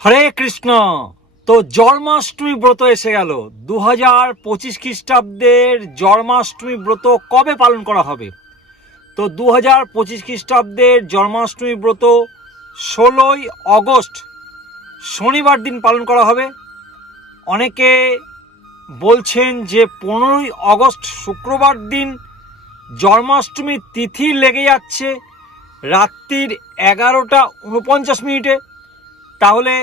হরে কৃষ্ণ। তো জন্মাষ্টমী ব্রত এসে গেল। 2025 খ্রিস্টাব্দের জন্মাষ্টমী ব্রত কবে পালন করা হবে? তো 2025 খ্রিস্টাব্দের জন্মাষ্টমী ব্রত 16ই অগস্ট শনিবার দিন পালন করা হবে। অনেকে বলছেন যে 15ই অগস্ট শুক্রবার দিন জন্মাষ্টমীর তিথি লেগে যাচ্ছে রাত্রির 11:49। তাহলে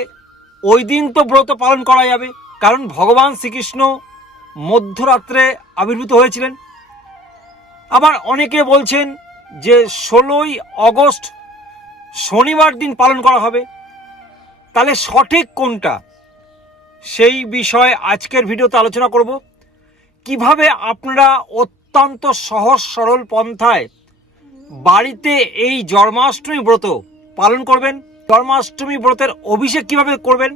ওই দিন তো ব্রত পালন করা যাবে, কারণ ভগবান শ্রীকৃষ্ণ মধ্যরাত্রে আবির্ভূত হয়েছিলেন। আবার অনেকে বলছেন যে 16ই অগস্ট শনিবার দিন পালন করা হবে। তাহলে সঠিক কোনটা, সেই বিষয়ে আজকের ভিডিওতে আলোচনা করব। কিভাবে আপনারা অত্যন্ত সহজ সরল পন্থায় বাড়িতে এই জন্মাষ্টমী ব্রত পালন করবেন, জন্মাষ্টমী ব্রতের অভিষেক কিভাবে করবেন,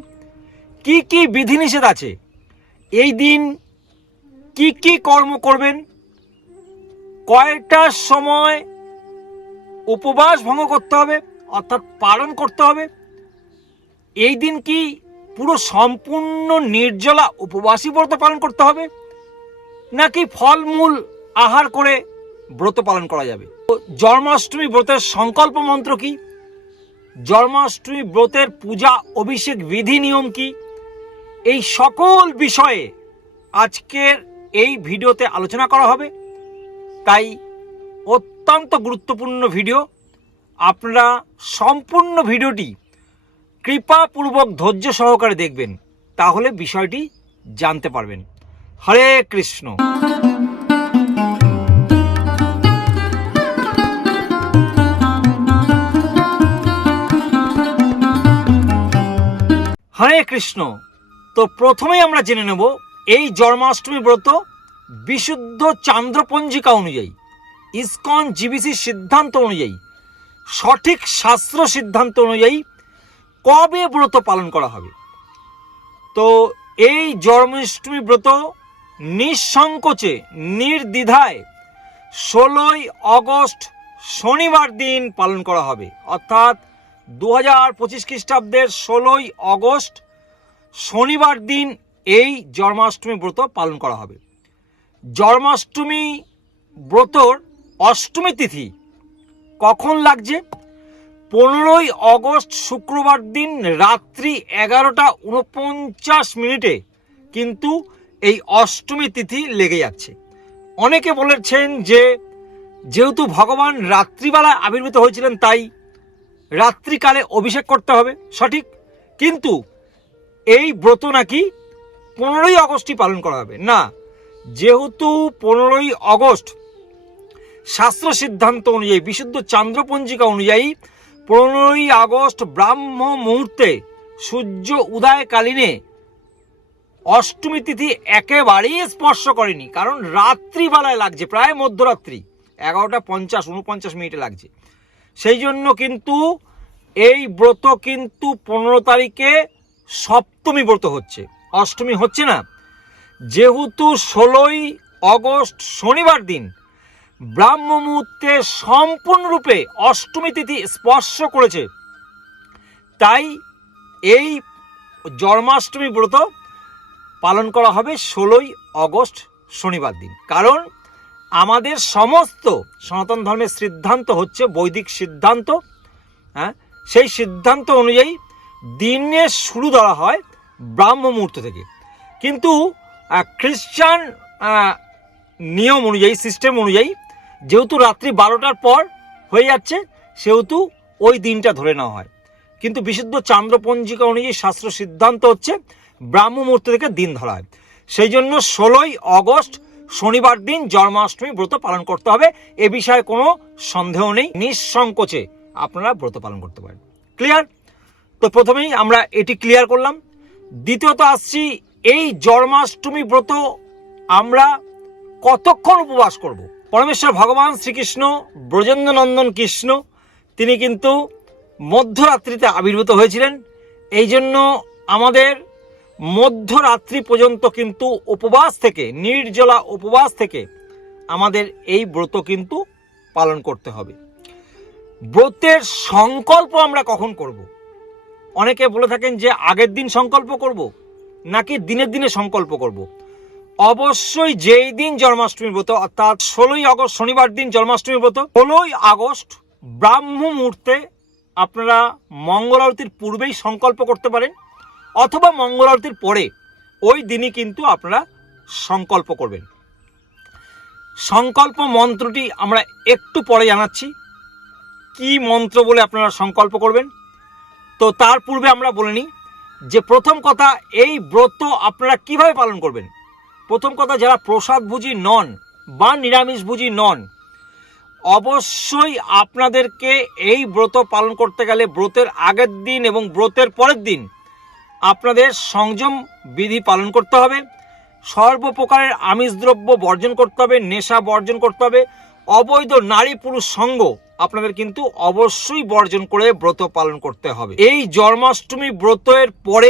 কি কি বিধিনিষেধ আছে, এই দিন কি কি কর্ম করবেন, কয়টার সময় উপবাস ভঙ্গ করতে হবে অর্থাৎ পালন করতে হবে, এই দিন কি পুরো সম্পূর্ণ নির্জলা উপবাসী ব্রত পালন করতে হবে নাকি ফলমূল আহার করে ব্রত পালন করা যাবে। জন্মাষ্টমী ব্রতের সংকল্প মন্ত্র কি, জন্মাষ্টমী ব্রতের পূজা অভিষেক বিধি নিয়ম কি, এই সকল বিষয়ে আজকের এই ভিডিওতে আলোচনা করা হবে। তাই অত্যন্ত গুরুত্বপূর্ণ ভিডিও, আপনারা সম্পূর্ণ ভিডিওটি কৃপাপূর্বক ধৈর্য সহকারে দেখবেন, তাহলে বিষয়টি জানতে পারবেন। হরে কৃষ্ণ। হরে কৃষ্ণ। তো প্রথমেই আমরা জেনে নেব এই জন্মাষ্টমী ব্রত বিশুদ্ধ চান্দ্রপঞ্জিকা অনুযায়ী, ইসকন জিবিসি সিদ্ধান্ত অনুযায়ী, সঠিক শাস্ত্র সিদ্ধান্ত অনুযায়ী কবে ব্রত পালন করা হবে। তো এই জন্মাষ্টমী ব্রত নিঃসংকোচে নির্দ্বিধায় 16ই অগস্ট শনিবার দিন পালন করা হবে, অর্থাৎ 2025 খ্রিস্টাব্দের 16ই অগস্ট শনিবার দিন এই জন্মাষ্টমী ব্রত পালন করা হবে। জন্মাষ্টমী ব্রতর অষ্টমী তিথি কখন লাগছে? 15ই অগস্ট শুক্রবার দিন রাত্রি 11:49 কিন্তু এই অষ্টমী তিথি লেগে যাচ্ছে। অনেকে বলেছেন যে যেহেতু ভগবান রাত্রিবেলায় আবির্ভূত হয়েছিলেন তাই রাত্রিকালে অভিষেক করতে হবে, সঠিক। কিন্তু এই ব্রত নাকি 15ই অগস্টই পালন করা হবে না, যেহেতু 15ই অগস্ট শাস্ত্র সিদ্ধান্ত অনুযায়ী বিশুদ্ধ চান্দ্রপঞ্জিকা অনুযায়ী 15ই আগস্ট ব্রাহ্ম মুহূর্তে সূর্য উদয়কালীনে অষ্টমী তিথি একেবারেই স্পর্শ করেনি, কারণ রাত্রিবেলায় লাগছে, প্রায় মধ্যরাত্রি 11:50-49 লাগছে। সেই জন্য কিন্তু এই ব্রত কিন্তু 15 তারিখে সপ্তমী ব্রত হচ্ছে, অষ্টমী হচ্ছে না। যেহেতু 16ই অগস্ট শনিবার দিন ব্রাহ্ম মুহূর্তে সম্পূর্ণরূপে অষ্টমী তিথি স্পর্শ করেছে, তাই এই জন্মাষ্টমী ব্রত পালন করা হবে 16ই অগস্ট শনিবার দিন। কারণ আমাদের সমস্ত সনাতন ধর্মের সিদ্ধান্ত হচ্ছে বৈদিক সিদ্ধান্ত, সেই সিদ্ধান্ত অনুযায়ী দিনের শুরু ধরা হয় ব্রাহ্ম মুহূর্ত থেকে। কিন্তু খ্রিস্টান নিয়ম অনুযায়ী, সিস্টেম অনুযায়ী যেহেতু রাত্রি 12টার পর হয়ে যাচ্ছে, সেহেতু ওই দিনটা ধরে নেওয়া হয়। কিন্তু বিশুদ্ধ চান্দ্রপঞ্জিকা অনুযায়ী শাস্ত্র সিদ্ধান্ত হচ্ছে ব্রাহ্ম মুহূর্ত থেকে দিন ধরা হয়। সেই জন্য 16ই অগস্ট শনিবার দিন জন্মাষ্টমী ব্রত পালন করতে হবে, এ বিষয়ে কোনো সন্দেহ নেই, নিঃসংকোচে আপনারা ব্রত পালন করতে পারেন। ক্লিয়ার? তো প্রথমেই আমরা এটি ক্লিয়ার করলাম। দ্বিতীয়ত আসছি, এই জন্মাষ্টমী ব্রত আমরা কতক্ষণ উপবাস করব। পরমেশ্বর ভগবান শ্রীকৃষ্ণ, ব্রজেন্দ্র নন্দন কৃষ্ণ, তিনি কিন্তু মধ্যরাত্রিতে আবির্ভূত হয়েছিলেন। এই জন্য আমাদের মধ্যরাত্রি পর্যন্ত কিন্তু উপবাস থেকে, নির্জলা উপবাস থেকে আমাদের এই ব্রত কিন্তু পালন করতে হবে। ব্রতের সংকল্প আমরা কখন করব? অনেকে বলে থাকেন যে আগের দিন সংকল্প করব নাকি দিনের দিনে সংকল্প করব। অবশ্যই যেই দিন জন্মাষ্টমীর ব্রত অর্থাৎ 16ই আগস্ট শনিবার দিন জন্মাষ্টমীর ব্রত, 16ই আগস্ট ব্রাহ্ম মুহূর্তে আপনারা মঙ্গল আরতির পূর্বেই সংকল্প করতে পারেন অথবা মঙ্গল আরতির পরে, ওই দিনই কিন্তু আপনারা সংকল্প করবেন। সংকল্প মন্ত্রটি আমরা একটু পরে জানাচ্ছি, কি মন্ত্র বলে আপনারা সংকল্প করবেন। তো তার পূর্বে আমরা বলে নিই যে প্রথম কথা, এই ব্রত আপনারা কিভাবে পালন করবেন। প্রথম কথা, যারা প্রসাদভোজী নন বা নিরামিষভোজী নন, অবশ্যই আপনাদেরকে এই ব্রত পালন করতে গেলে ব্রতের আগের দিন এবং ব্রতের পরের দিন আপনাদের সংযম বিধি পালন করতে হবে। সর্বপ্রকারের আমিষ দ্রব্য বর্জন করতে হবে, নেশা বর্জন করতে হবে, অবৈধ নারী পুরুষ সঙ্গ আপনাদের কিন্তু অবশ্যই বর্জন করে ব্রত পালন করতে হবে। এই জন্মাষ্টমী ব্রতের পরে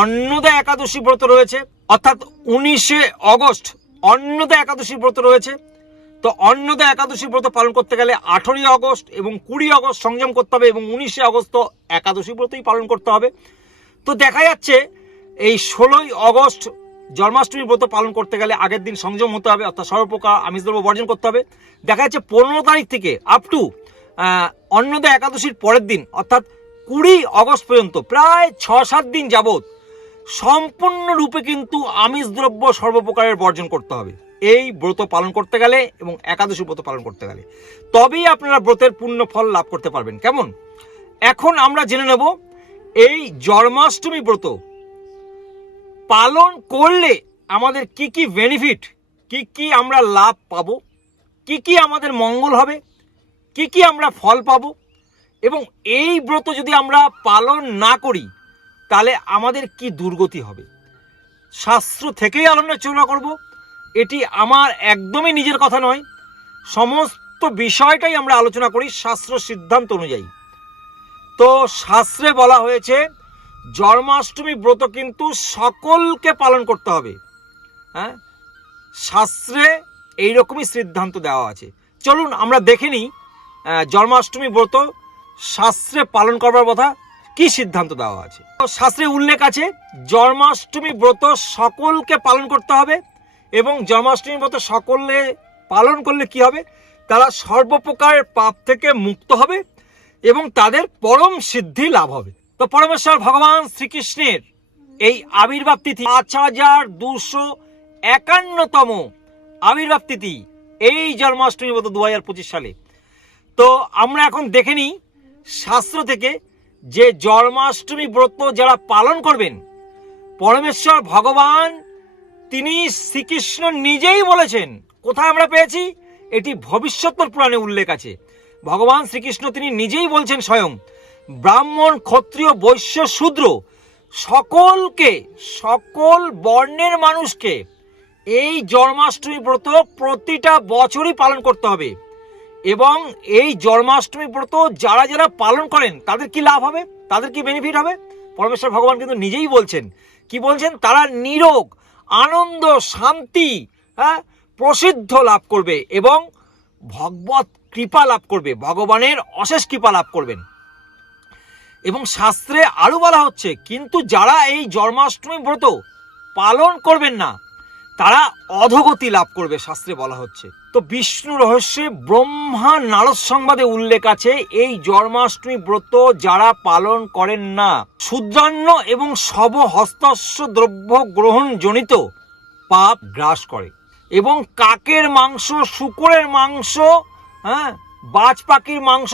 অন্নদা একাদশী ব্রত রয়েছে, অর্থাৎ 19শে আগস্ট অন্নদা একাদশী ব্রত রয়েছে। তো অন্নদা একাদশী ব্রত পালন করতে গেলে 18ই আগস্ট এবং 20 আগস্ট সংযম করতে হবে এবং 19শে আগস্ট তো একাদশী ব্রতই পালন করতে হবে। তো দেখা যাচ্ছে এই 16ই আগস্ট জন্মাষ্টমী ব্রত পালন করতে গেলে আগের দিন সংযম হতে হবে, অর্থাৎ সর্বপ্রকার আমিষ দ্রব্য বর্জন করতে হবে। দেখা যাচ্ছে 15 তারিখ থেকে আপ টু অন্নদা একাদশীর পরের দিন অর্থাৎ 20 আগস্ট পর্যন্ত প্রায় 6-7 দিন যাবৎ সম্পূর্ণরূপে কিন্তু আমিষ দ্রব্য সর্বপ্রকারের বর্জন করতে হবে এই ব্রত পালন করতে গেলে এবং একাদশী ব্রত পালন করতে গেলে। তবেই আপনারা ব্রতের পূর্ণ ফল লাভ করতে পারবেন। কেমন? এখন আমরা জেনে নেব এই জন্মাষ্টমী ব্রত পালন করলে আমাদের কি কি বেনিফিট, কি কি আমরা লাভ পাবো, কি কি আমাদের মঙ্গল হবে, কি কি আমরা ফল পাবো, এবং এই ব্রত যদি আমরা পালন না করি তাহলে আমাদের কি দুর্গতি হবে। শাস্ত্র থেকেই আলোচনা করব। এটি আমার একদমই নিজের কথা নয়, সমস্ত বিষয়টাই আমরা আলোচনা করি শাস্ত্র সিদ্ধান্ত অনুযায়ী। তো শাস্ত্রে বলা হয়েছে জন্মাষ্টমী ব্রত কিন্তু সকলকে পালন করতে হবে। হ্যাঁ, শাস্ত্রে এইরকমই সিদ্ধান্ত দেওয়া আছে। চলুন আমরা দেখে নিই জন্মাষ্টমী ব্রত শাস্ত্রে পালন করবার কথা কি সিদ্ধান্ত দেওয়া আছে। তো শাস্ত্রে উল্লেখ আছে জন্মাষ্টমী ব্রত সকলকে পালন করতে হবে এবং জন্মাষ্টমী ব্রত সকলে পালন করলে কি হবে, তারা সর্বপ্রকার পাপ থেকে মুক্ত হবে এবং তাদের পরম সিদ্ধি লাভ হবে। তো পরমেশ্বর ভগবান শ্রীকৃষ্ণের এই আবির্ভাব তিথি 5251তম আবির্ভাব তিথি এই জন্মাষ্টমী ব্রত 2025 সালে। তো আমরা এখন দেখে নিই শাস্ত্র থেকে যে জন্মাষ্টমী ব্রত যারা পালন করবেন, পরমেশ্বর ভগবান তিনি শ্রীকৃষ্ণ নিজেই বলেছেন। কোথায় আমরা পেয়েছি? এটি ভবিষ্যৎ পুরাণে উল্লেখ আছে। ভগবান শ্রীকৃষ্ণ তিনি নিজেই বলছেন স্বয়ং, ব্রাহ্মণ ক্ষত্রিয় বৈশ্য শূদ্র সকলকে, সকল বর্ণের মানুষকে এই জন্মাষ্টমী ব্রত প্রতিটা বছরই পালন করতে হবে। এবং এই জন্মাষ্টমী ব্রত যারা যারা পালন করেন তাদের কি লাভ হবে, তাদের কি বেনিফিট হবে, পরমেশ্বর ভগবান কিন্তু নিজেই বলছেন। কি বলছেন? তারা নিরোগ, আনন্দ, শান্তি, প্রসিদ্ধ লাভ করবে এবং ভগবত কৃপা লাভ করবে, ভগবানের অশেষ কৃপা লাভ করবেন। এবং শাস্ত্রে আরো বলা হচ্ছে কিন্তু যারা এই জন্মাষ্টমী ব্রত পালন করবেন না তারা অধোগতি লাভ করবে, শাস্ত্রে বলা হচ্ছে। তো বিষ্ণু রহস্যে ব্রহ্মা নারদ সংবাদে উল্লেখ আছে এই জন্মাষ্টমী ব্রত যারা পালন করেন না শূদ্রান্ন এবং শব হস্তস্য দ্রব্য গ্রহণ জনিত পাপ গ্রাস করে এবং কাকের মাংস, শূকরের মাংস, বাজ পাখির মাংস,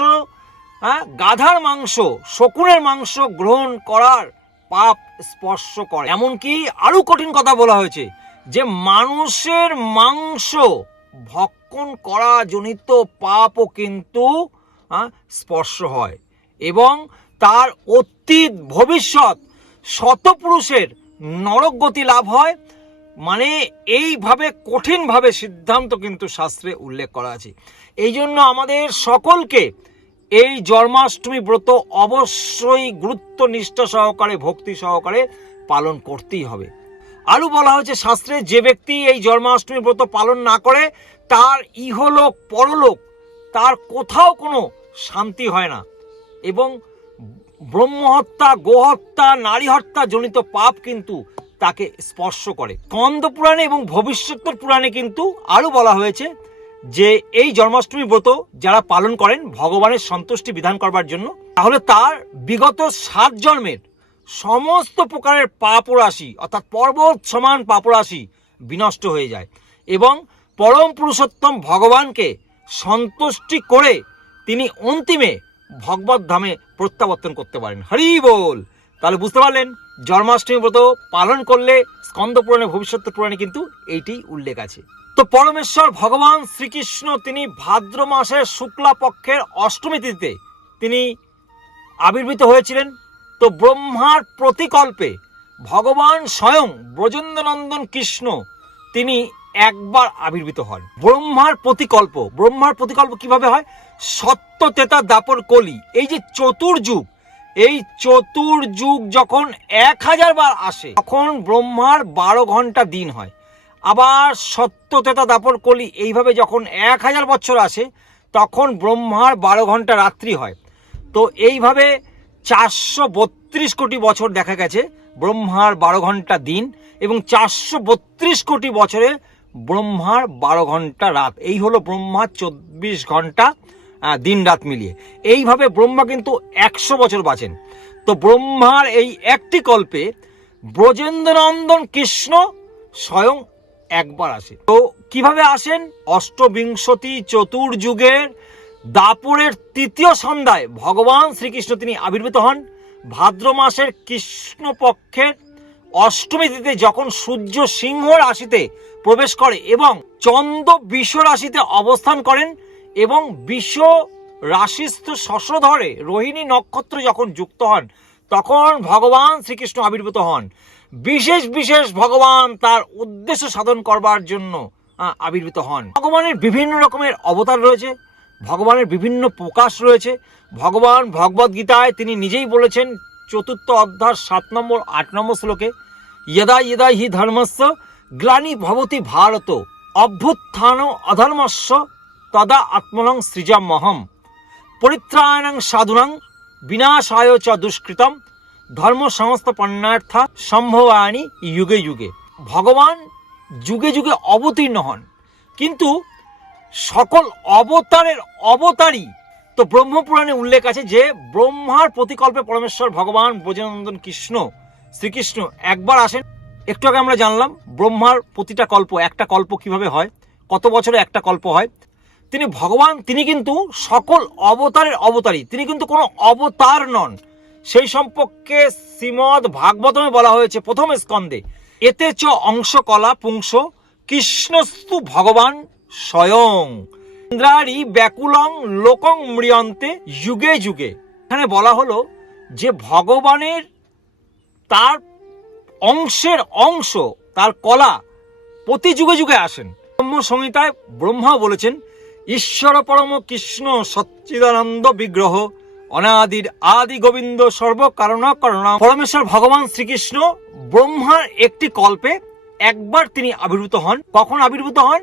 গাধার মাংস, শকুনের মাংস গ্রহণ করার পাপ স্পর্শ করে। এমনকি আরো কঠিন কথা বলা হয়েছে যে মানুষের মাংস ভক্ষণ করা জনিত পাপও কিন্তু স্পর্শ হয় এবং তার অতীত ভবিষ্যৎ শতপুরুষের নরকগতি লাভ হয়। মানে এইভাবে কঠিনভাবে সিদ্ধান্ত কিন্তু শাস্ত্রে উল্লেখ করা আছে। এই জন্য আমাদের সকলকে এই জন্মাষ্টমী ব্রত অবশ্যই গুরুত্ব নিষ্ঠা সহকারে, ভক্তি সহকারে পালন করতেই হবে। আরও বলা হয়েছে শাস্ত্রে যে ব্যক্তি এই জন্মাষ্টমী ব্রত পালন না করে তার ইহলোক পরলোক তার কোথাও কোনো শান্তি হয় না এবং ব্রহ্মহত্যা, গোহত্যা, নারী হত্যা জনিত পাপ কিন্তু তাকে স্পর্শ করে। স্কন্দ পুরাণে এবং ভবিষ্যৎ পুরাণে কিন্তু আরো বলা হয়েছে যে এই জন্মাষ্টমী ব্রত যারা পালন করেন ভগবানের সন্তুষ্টি বিধান করবার জন্য, তাহলে তার বিগত 7 জন্মের সমস্ত প্রকারের পাপরাশি অর্থাৎ পর্বত সমান পাপরাশি বিনষ্ট হয়ে যায় এবং পরম পুরুষোত্তম ভগবানকে সন্তুষ্টি করে তিনি অন্তিমে ভগবত ধামে প্রত্যাবর্তন করতে পারেন। হরি বল। তাহলে বুঝতে পারলেন জন্মাষ্টমী ব্রত পালন করলে স্কন্দ পুরাণে ভবিষ্যৎ পুরাণে কিন্তু এইটি উল্লেখ আছে। তো পরমেশ্বর ভগবান শ্রীকৃষ্ণ তিনি ভাদ্র মাসের শুক্লা পক্ষের অষ্টমী তিথিতে তিনি আবির্ভূত হয়েছিলেন। তো ব্রহ্মার প্রতিকল্পে ভগবান স্বয়ং ব্রজেন্দ্রনন্দন কৃষ্ণ তিনি একবার আবির্ভূত হন। ব্রহ্মার প্রতিকল্প কিভাবে হয়? সত্য, ত্রেতা, দ্বাপর, কলি, এই যে চতুর্যুগ, এই চতুর্যুগ যখন 1000 বার আসে তখন ব্রহ্মার 12 ঘন্টা দিন হয়। আবার সত্য, ত্রেতা, দ্বাপর, কলি এইভাবে যখন 1000 বছর আসে তখন ব্রহ্মার 12 ঘন্টা রাত্রি হয়। তো এইভাবে 432 কোটি বছর দেখা গেছে ব্রহ্মার 12 ঘন্টা দিন এবং 432 কোটি বছরে ব্রহ্মার 12 ঘন্টা রাত। এই হলো ব্রহ্মার 24 ঘন্টা দিন রাত মিলিয়ে। এইভাবে ব্রহ্মা কিন্তু 100 বছর বাঁচেন। তো ব্রহ্মার এই একটি কল্পে ব্রজেন্দ্রনন্দন কৃষ্ণ স্বয়ং একবার আসে। তো কিভাবে আসেন? অষ্টবিংশতি চতুর্যুগের দাপরের তৃতীয় সন্ধ্যায় ভগবান শ্রীকৃষ্ণ তিনি আবির্ভূত হন। ভাদ্র মাসের কৃষ্ণপক্ষের অষ্টমী তিথিতে যখন সূর্য সিংহ রাশিতে প্রবেশ করে এবং চন্দ্র বৃষ রাশিতে অবস্থান করেন এবং বৃষ রাশিস্থ শশধরে রোহিণী নক্ষত্র যখন যুক্ত হন তখন ভগবান শ্রীকৃষ্ণ আবির্ভূত হন। বিশেষ বিশেষ ভগবান তার উদ্দেশ্য সাধন করবার জন্য আবির্ভূত হন। ভগবানের বিভিন্ন রকমের অবতার রয়েছে, ভগবানের বিভিন্ন প্রকাশ রয়েছে। ভগবান ভগবদ গীতায় তিনি নিজেই বলেছেন 4th অধ্যায় 7 নম্বর 8 নম্বর শ্লোকে, यदा यदा हि धर्मस्य ग्लानि भवति भारत अभ्युत्थान अधर्मस्य तदा आत्मनं सृजाम्यहम् परित्राणं साधूनां विनाशाय च दुष्कृतम धर्म संस्थापनार्था সম্ভবানি যুগে যুগে। ভগবান যুগে যুগে অবতীর্ণ হন, কিন্তু সকল অবতারের অবতারী। তো ব্রহ্মপুরাণে উল্লেখ আছে যে ব্রহ্মার প্রতিকল্পে পরমেশ্বর ভগবান ব্রজেন্দ্রনন্দন কৃষ্ণ শ্রীকৃষ্ণ একবার আসেন। একটু আগে আমরা জানলাম ব্রহ্মার প্রতিটা কল্প, একটা কল্প কিভাবে হয়, কত বছরে একটা কল্প হয়। তিনি ভগবান, তিনি কিন্তু সকল অবতারের অবতারী, তিনি কিন্তু কোনো অবতার নন। সেই সম্পর্কে শ্রীমদ ভাগবতমে বলা হয়েছে প্রথম স্কন্ধে, এতে চ অংশ কলা পুংস কৃষ্ণস্তু ভগবান স্বয়ং ইন্দ্রারি ব্যাকুলং লোকং মৃয়ন্তে যুগে যুগে। এখানে বলা হলো যে ভগবানের তার অংশের অংশ, তার কলা প্রতি যুগে যুগে আসেন। ব্রহ্ম সংহিতায় ব্রহ্মা বলেছেন, ঈশ্বর পরম কৃষ্ণ সচ্চিদানন্দ বিগ্রহ অনাদির আদি গোবিন্দ সর্বকারণ করণ। পরমেশ্বর ভগবান শ্রীকৃষ্ণ ব্রহ্মার একটি কল্পে একবার তিনি আবির্ভূত হন। কখন আবির্ভূত হন?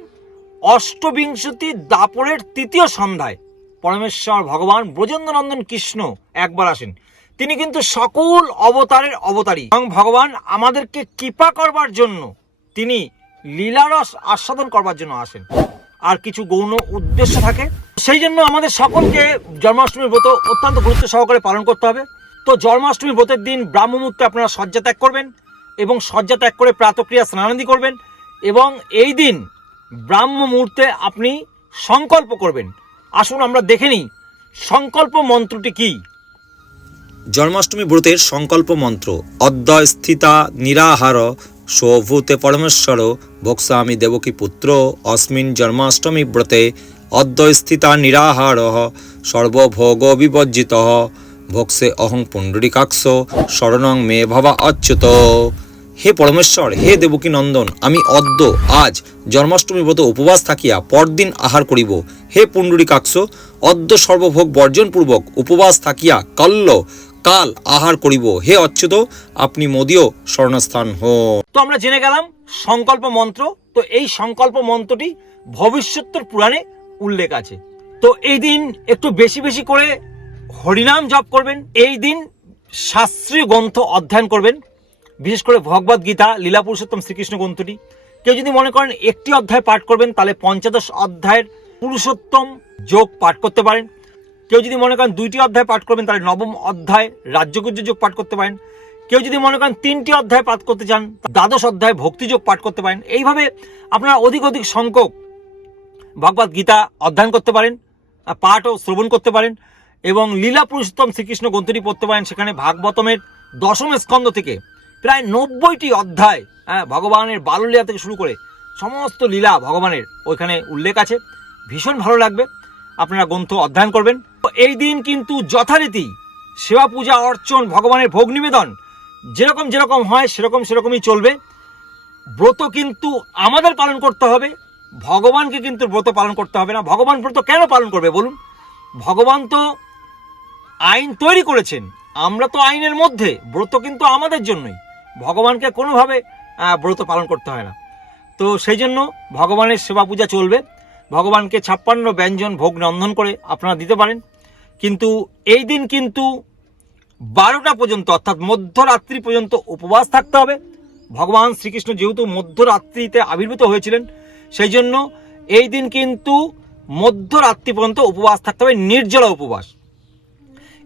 অষ্টবিংশতি দাপরের তৃতীয় সন্ধ্যায় পরমেশ্বর ভগবান ব্রজেন্দ্রনন্দন কৃষ্ণ একবার আসেন। তিনি কিন্তু সকল অবতারের অবতারী এবং ভগবান আমাদেরকে কৃপা করবার জন্য তিনি লীলারস আস্বাদন করবার জন্য আসেন। আর কিছু গৌণ উদ্দেশ্য থাকে, সেই জন্য আমাদের সকলকে জন্মাষ্টমী ব্রত অত্যন্ত গুরুত্ব সহকারে পালন করতে হবে। তো জন্মাষ্টমী ব্রতের দিন ব্রাহ্ম মুহূর্তে আপনারা শয্যা ত্যাগ করবেন এবং শয্যা ত্যাগ করে প্রাতক্রিয়া স্নানাদি করবেন এবং এই দিন ব্রাহ্ম মুহূর্তে আপনি সংকল্প করবেন। আসুন আমরা দেখে নিই সংকল্প মন্ত্রটি কি। জন্মাষ্টমী ব্রতের সংকল্প মন্ত্র, অদ্বয় স্থিতা নিরাহার স্বভূতে পরমেশ্বর ভোক্সামি দেবকী পুত্র অস্মিন জন্মাষ্টমী ব্রতে অদ্বয় স্থিতা নিরাহার সর্বভোগ বিবর্জিত ভোক্সে অহং পুণ্ডরিকাক্ষ শরণং মে ভবা অচ্যুত। হে পরমেশ্বর, হে দেবকী নন্দন, আমি অদ্য আজ জন্মাষ্টমী ব্রত উপবাস থাকিয়া পরদিন আহার করিব। হে পুণ্ডরিকাক্ষ, অদ্য সর্বভোগ বর্জনপূর্বক উপবাস থাকিয়া কাল আহার করিব। হে অচ্যুত, আপনি মোদীয় শরণস্থান হন। তো আমরা জেনে গেলাম সংকল্প মন্ত্র। তো এই সংকল্প মন্ত্রটি ভবিষ্যৎ পুরাণে উল্লেখ আছে। তো এই দিন একটু বেশি বেশি করে হরিনাম জপ করবেন। এই দিন শাস্ত্রীয় গ্রন্থ অধ্যয়ন করবেন, বিশেষ করে ভগবদ গীতা, লীলা পুরুষোত্তম শ্রীকৃষ্ণ গ্রন্থটি। কেউ যদি মনে করেন একটি অধ্যায় পাঠ করবেন, তাহলে 15 অধ্যায়ের পুরুষোত্তম যোগ পাঠ করতে পারেন। কেউ যদি মনে করেন 2টি অধ্যায় পাঠ করবেন, তাহলে 9ম অধ্যায় রাজ্যগুজ্জ যোগ পাঠ করতে পারেন। কেউ যদি মনে করেন 3টি অধ্যায় পাঠ করতে চান, 12 অধ্যায় ভক্তিযোগ পাঠ করতে পারেন। এইভাবে আপনারা অধিক সংখ্যক ভগবদ গীতা অধ্যয়ন করতে পারেন, পাঠ ও শ্রবণ করতে পারেন, এবং লীলা পুরুষোত্তম শ্রীকৃষ্ণ গ্রন্থটি পড়তে পারেন। সেখানে ভাগবতমের 10ম স্কন্ধ থেকে প্রায় 90টি অধ্যায়, ভগবানের বাললীলা থেকে শুরু করে সমস্ত লীলা ভগবানের ওইখানে উল্লেখ আছে। ভীষণ ভালো লাগবে, আপনারা গ্রন্থ অধ্যয়ন করবেন। এই দিন কিন্তু যথারীতি সেবা পূজা অর্চন, ভগবানের ভোগ নিবেদন যেরকম যেরকম হয় সেরকমই চলবে। ব্রত কিন্তু আমাদের পালন করতে হবে, ভগবানকে কিন্তু ব্রত পালন করতে হবে না। ভগবান ব্রত কেন পালন করবে বলুন? ভগবান তো আইন তৈরি করেছেন, আমরা তো আইনের মধ্যে। ব্রত কিন্তু আমাদের জন্যই, ভগবানকে কোনোভাবে ব্রত পালন করতে হয় না। তো সেই জন্য ভগবানের সেবা পূজা চলবে। ভগবানকে 56 ব্যঞ্জন ভোগ রন্ধন করে আপনারা দিতে পারেন। কিন্তু এই দিন কিন্তু 12টা পর্যন্ত, অর্থাৎ মধ্যরাত্রি পর্যন্ত উপবাস থাকতে হবে। ভগবান শ্রীকৃষ্ণ যেহেতু মধ্যরাত্রিতে আবির্ভূত হয়েছিলেন, সেই জন্য এই দিন কিন্তু মধ্যরাত্রি পর্যন্ত উপবাস থাকতে হবে, নির্জলা উপবাস।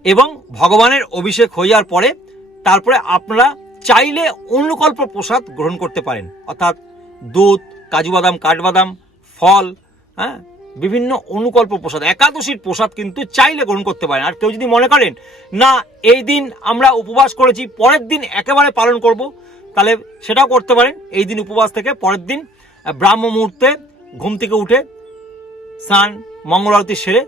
এবং ভগবানের অভিষেক হয়ে যাওয়ার পরে তারপরে আপনারা চাইলে অনুকল্প প্রসাদ গ্রহণ করতে পারেন, অর্থাৎ দুধ, কাজু বাদাম, কাঠবাদাম, ফল, বিভিন্ন অনুকল্প প্রসাদ, একাদশীর প্রসাদ কিন্তু চাইলে গ্রহণ করতে পারেন। আর কেউ যদি মনে করেন না এই দিন আমরা উপবাস করেছি, পরের দিন একেবারে পালন করব, তাহলে সেটাও করতে পারেন। এই দিন উপবাস থেকে পরের দিন ব্রাহ্ম মুহূর্তে ঘুম থেকে উঠে স্নান মঙ্গল আরতি সেরে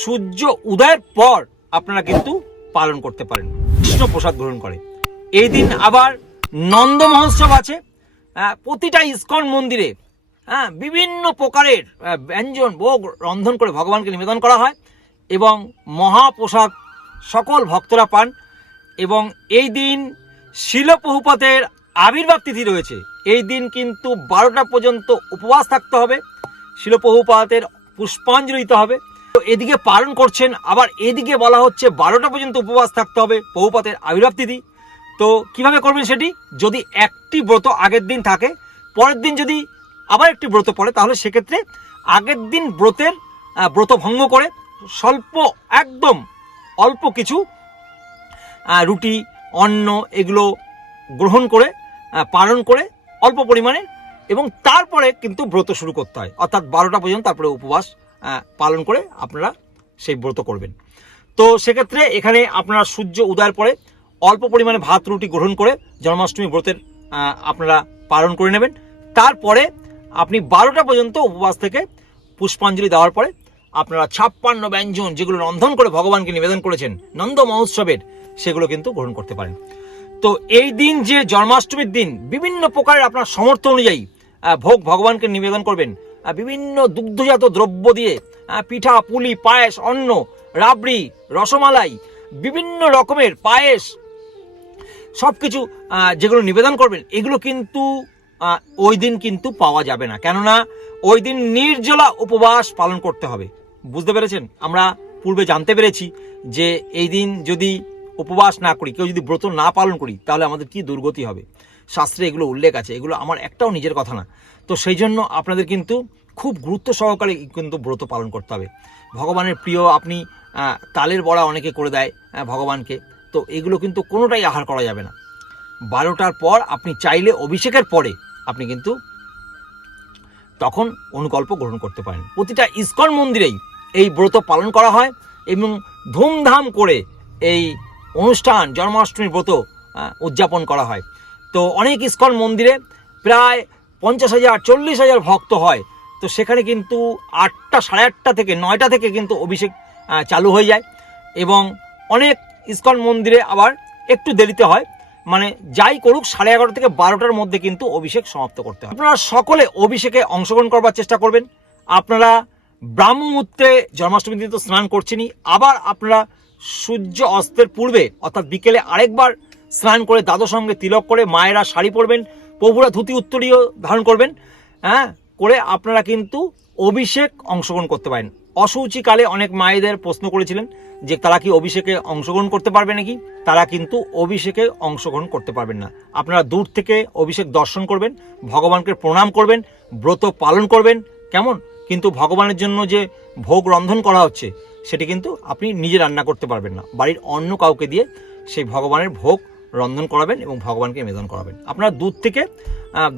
সূর্য উদয়ের পর আপনারা কিন্তু পালন করতে পারেন, কৃষ্ণ প্রসাদ গ্রহণ করে। এই দিন আবার নন্দ মহোৎসব আছে। প্রতিটা ইস্কন মন্দিরে বিভিন্ন প্রকারের ব্যঞ্জন ভোগ রন্ধন করে ভগবানকে নিবেদন করা হয়, এবং মহাপ্রসাদ সকল ভক্তরা পান। এবং এই দিন শিল প্রভুপাদের আবির্ভাব তিথি রয়েছে। এই দিন কিন্তু 12টা পর্যন্ত উপবাস থাকতে হবে, শিল প্রভুপাদের পুষ্পাঞ্জলি দিতে হবে। তো এদিকে পালন করছেন, আবার এদিকে বলা হচ্ছে 12টা পর্যন্ত উপবাস থাকতে হবে, প্রভুপাদের আবির্ভাব তিথি। তো কিভাবে করবেন সেটি? যদি একটি ব্রত আগের দিন থাকে, পরের দিন যদি আবার একটি ব্রত পড়ে, তাহলে সেক্ষেত্রে আগের দিন ব্রত ভঙ্গ করে স্বল্প, একদম অল্প কিছু রুটি, অন্ন এগুলো গ্রহণ করে পালন করে অল্প পরিমাণে, এবং তারপরে কিন্তু ব্রত শুরু করতে হয়, অর্থাৎ 12টা পর্যন্ত তারপরে উপবাস পালন করে আপনারা সেই ব্রত করবেন। তো সেক্ষেত্রে এখানে আপনারা সূর্য উদয়ের পরে অল্প পরিমাণে ভাত রুটি গ্রহণ করে জন্মাষ্টমী ব্রতের আপনারা পালন করে নেবেন। তারপরে আপনি 12টা পর্যন্ত উপবাস থেকে পুষ্পাঞ্জলি দেওয়ার পরে আপনারা 56 ব্যঞ্জন যেগুলো রন্ধন করে ভগবানকে নিবেদন করেছেন নন্দ মহোৎসবের, সেগুলো কিন্তু গ্রহণ করতে পারেন। তো এই দিন যে জন্মাষ্টমীর দিন বিভিন্ন প্রকারের আপনার সামর্থ্য অনুযায়ী ভোগ ভগবানকে নিবেদন করবেন, বিভিন্ন দুগ্ধজাত দ্রব্য দিয়ে পিঠা, পুলি, পায়েস, অন্ন, রাবড়ি, রসমালাই, বিভিন্ন রকমের পায়েস, সব কিছু যেগুলো নিবেদন করবেন, এগুলো কিন্তু ওই দিন কিন্তু পাওয়া যাবে না, কেননা ওই দিন নির্জলা উপবাস পালন করতে হবে। বুঝতে পেরেছেন? আমরা পূর্বে জানতে পেরেছি যে এই দিন যদি উপবাস না করি, কেউ যদি ব্রত না পালন করি, তাহলে আমাদের কি দুর্গতি হবে। শাস্ত্রে এগুলো উল্লেখ আছে, এগুলো আমার একটাও নিজের কথা না। তো সেই জন্য আপনাদের কিন্তু খুব গুরুত্ব সহকারে কিন্তু ব্রত পালন করতে হবে। ভগবানের প্রিয় আপনি তালের বড়া অনেকে করে দেয় ভগবানকে, তো এগুলো কিন্তু কোনোটাই আহার করা যাবে না। 12টার পর আপনি চাইলে অভিষেকের পরে আপনি কিন্তু তখন অনুকল্প গ্রহণ করতে পারেন। প্রতিটা ইস্কন মন্দিরেই এই ব্রত পালন করা হয় এবং ধুমধাম করে এই অনুষ্ঠান জন্মাষ্টমীর ব্রত উদযাপন করা হয়। তো অনেক ইস্কন মন্দিরে প্রায় 50,000 40,000 ভক্ত হয়। তো সেখানে কিন্তু 8টা, 8:30 থেকে 9টা থেকে কিন্তু অভিষেক চালু হয়ে যায়, এবং অনেক ইস্কন মন্দিরে আবার একটু দেরিতে হয়, মানে যাই করুক 11:30 থেকে 12টার মধ্যে কিন্তু অভিষেক সমাপ্ত করতে হয়। আপনারা সকলে অভিষেকে অংশগ্রহণ করবার চেষ্টা করবেন। আপনারা ব্রাহ্ম মুহূর্তে জন্মাষ্টমীর দিন তো স্নান করছেনই, আবার আপনারা সূর্য অস্তের পূর্বে অর্থাৎ বিকেলে আরেকবার স্নান করে দ্বাদশ সঙ্গে তিলক করে মায়েরা শাড়ি পরবেন, প্রভুরা ধুতি উত্তরীয় ধারণ করবেন, করে আপনারা কিন্তু অভিষেক অংশগ্রহণ করতে পারেন। অশুচিকালে অনেক মায়েদের প্রশ্ন করেছিলেন যে তারা কি অভিষেকে অংশগ্রহণ করতে পারবে নাকি। তারা কিন্তু অভিষেকে অংশগ্রহণ করতে পারবেন না। আপনারা দূর থেকে অভিষেক দর্শন করবেন, ভগবানকে প্রণাম করবেন, ব্রত পালন করবেন, কেমন, কিন্তু ভগবানের জন্য যে ভোগ রন্ধন করা হচ্ছে সেটি কিন্তু আপনি নিজে রান্না করতে পারবেন না। বাড়ির অন্য কাউকে দিয়ে সেই ভগবানের ভোগ রন্ধন করাবেন এবং ভগবানকে নিবেদন করাবেন। আপনারা দূর থেকে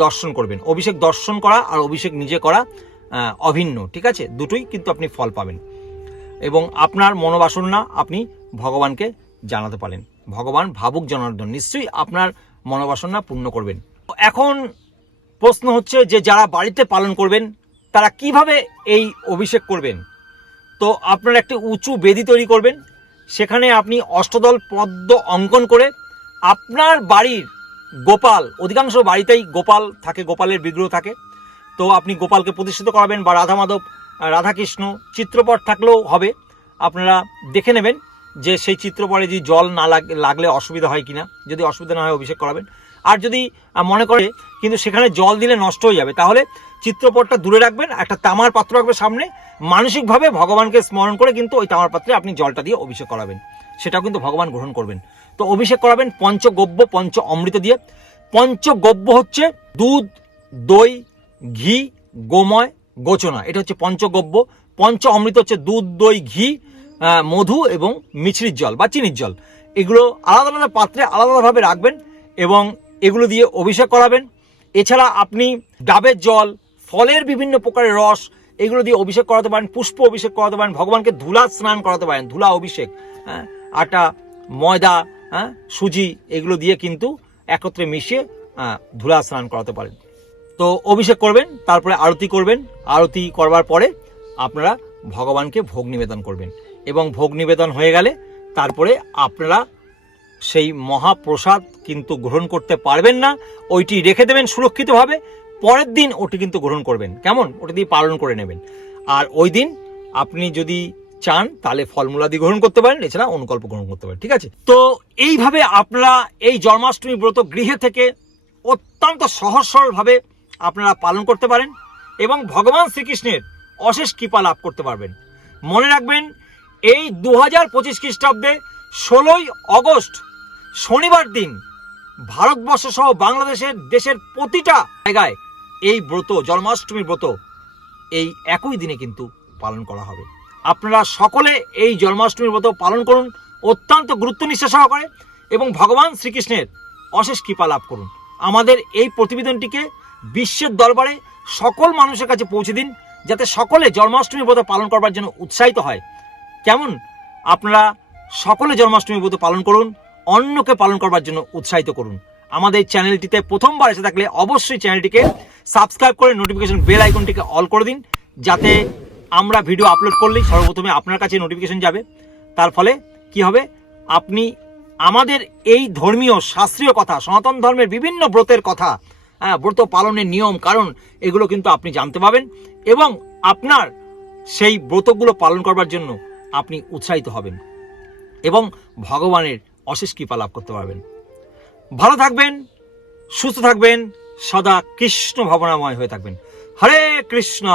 দর্শন করবেন। অভিষেক দর্শন করা আর অভিষেক নিজে করা অভিন্ন, ঠিক আছে, দুটোই কিন্তু আপনি ফল পাবেন এবং আপনার মনোবাসনা আপনি ভগবানকে জানাতে পারেন। ভগবান ভাবুক জনার্দন নিশ্চয়ই আপনার মনোবাসনা পূর্ণ করবেন। এখন প্রশ্ন হচ্ছে যে যারা বাড়িতে পালন করবেন তারা কিভাবে এই অভিষেক করবেন। তো আপনারা একটি উঁচু বেদি তৈরি করবেন, সেখানে আপনি অষ্টদল পদ্ম অঙ্কন করে আপনার বাড়ির গোপাল, অধিকাংশ বাড়িতেই গোপাল থাকে, গোপালের বিগ্রহ থাকে, তো আপনি গোপালকে প্রতিষ্ঠিত করাবেন বা রাধা মাধব, রাধাকৃষ্ণ চিত্রপট থাকলেও হবে। আপনারা দেখে নেবেন যে সেই চিত্রপটে যদি জল না লাগলে অসুবিধা হয় কিনা। যদি অসুবিধা না হয় অভিষেক করাবেন। আর যদি মনে করে কিন্তু সেখানে জল দিলে নষ্ট হয়ে যাবে, তাহলে চিত্রপটটা দূরে রাখবেন, একটা তামার পাত্র রাখবে সামনে, মানসিকভাবে ভগবানকে স্মরণ করে কিন্তু ওই তামার পাত্রে আপনি জলটা দিয়ে অভিষেক করাবেন, সেটাও কিন্তু ভগবান গ্রহণ করবেন। তো অভিষেক করাবেন পঞ্চগব্য, পঞ্চ অমৃত দিয়ে। পঞ্চগব্য হচ্ছে দুধ, দই, ঘি, গোময়, গোচনা, এটা হচ্ছে পঞ্চগব্য। পঞ্চ অমৃত হচ্ছে দুধ, দই, ঘি, মধু এবং মিছরির জল বা চিনির জল। এগুলো আলাদা আলাদা পাত্রে আলাদাভাবে রাখবেন এবং এগুলো দিয়ে অভিষেক করাবেন। এছাড়া আপনি ডাবের জল, ফলের বিভিন্ন প্রকারের রস, এগুলো দিয়ে অভিষেক করাতে পারেন, পুষ্প অভিষেক করাতে পারেন, ভগবানকে ধুলা স্নান করাতে পারেন, ধুলা অভিষেক, আটা, ময়দা, সুজি, এগুলো দিয়ে কিন্তু একত্রে মিশিয়ে ধুলা স্নান করাতে পারেন। তো অভিষেক করবেন, তারপরে আরতি করবেন। আরতি করবার পরে আপনারা ভগবানকে ভোগ নিবেদন করবেন এবং ভোগ নিবেদন হয়ে গেলে তারপরে আপনারা সেই মহাপ্রসাদ কিন্তু গ্রহণ করতে পারবেন না, ওইটি রেখে দেবেন সুরক্ষিতভাবে, পরের দিন ওটি কিন্তু গ্রহণ করবেন, কেমন, ওটি দিয়ে পালন করে নেবেন। আর ওই দিন আপনি যদি চান তাহলে ফলমূলাদি গ্রহণ করতে পারেন, এছাড়া অনুকল্প গ্রহণ করতে পারেন, ঠিক আছে। তো এইভাবে আপনারা এই জন্মাষ্টমী ব্রত গৃহে থেকে অত্যন্ত সহজ সরলভাবে আপনারা পালন করতে পারেন এবং ভগবান শ্রীকৃষ্ণের অশেষ কৃপা লাভ করতে পারবেন। মনে রাখবেন, এই 2025 খ্রিস্টাব্দে 16ই অগস্ট শনিবার দিন ভারতবর্ষ সহ বাংলাদেশের দেশের প্রতিটা জায়গায় এই ব্রত, জন্মাষ্টমীর ব্রত, এই একই দিনে কিন্তু পালন করা হবে। আপনারা সকলে এই জন্মাষ্টমীর ব্রত পালন করুন অত্যন্ত গুরুত্ব নিষ্ঠা সহকারে এবং ভগবান শ্রীকৃষ্ণের অশেষ কৃপা লাভ করুন। আমাদের এই প্রতিবেদনটিকে বিশ্বের দরবারে সকল মানুষের কাছে পৌঁছে দিন, যাতে সকলে জন্মাষ্টমী ব্রত পালন করবার জন্য উৎসাহিত হয়, কেমন। আপনারা সকলে জন্মাষ্টমী ব্রত পালন করুন, অন্যকে পালন করবার জন্য উৎসাহিত করুন। আমাদের চ্যানেলটিতে প্রথমবার এসে থাকলে অবশ্যই চ্যানেলটিকে সাবস্ক্রাইব করে নোটিফিকেশন বেল আইকনটিকে অল করে দিন, যাতে আমরা ভিডিও আপলোড করলেই সর্বপ্রথমে আপনার কাছে নোটিফিকেশন যাবে। তার ফলে কি হবে, আপনি আমাদের এই ধর্মীয় শাস্ত্রীয় কথা, সনাতন ধর্মের বিভিন্ন ব্রতের কথা, ব্রত পালনের নিয়ম কারণ, এগুলো কিন্তু আপনি জানতে পাবেন এবং আপনার সেই ব্রতগুলো পালন করবার জন্য আপনি উৎসাহিত হবেন এবং ভগবানের অশেষ কৃপা লাভ করতে পারবেন। ভালো থাকবেন, সুস্থ থাকবেন, সদা কৃষ্ণ ভাবনাময় হয়ে থাকবেন। হরে কৃষ্ণ।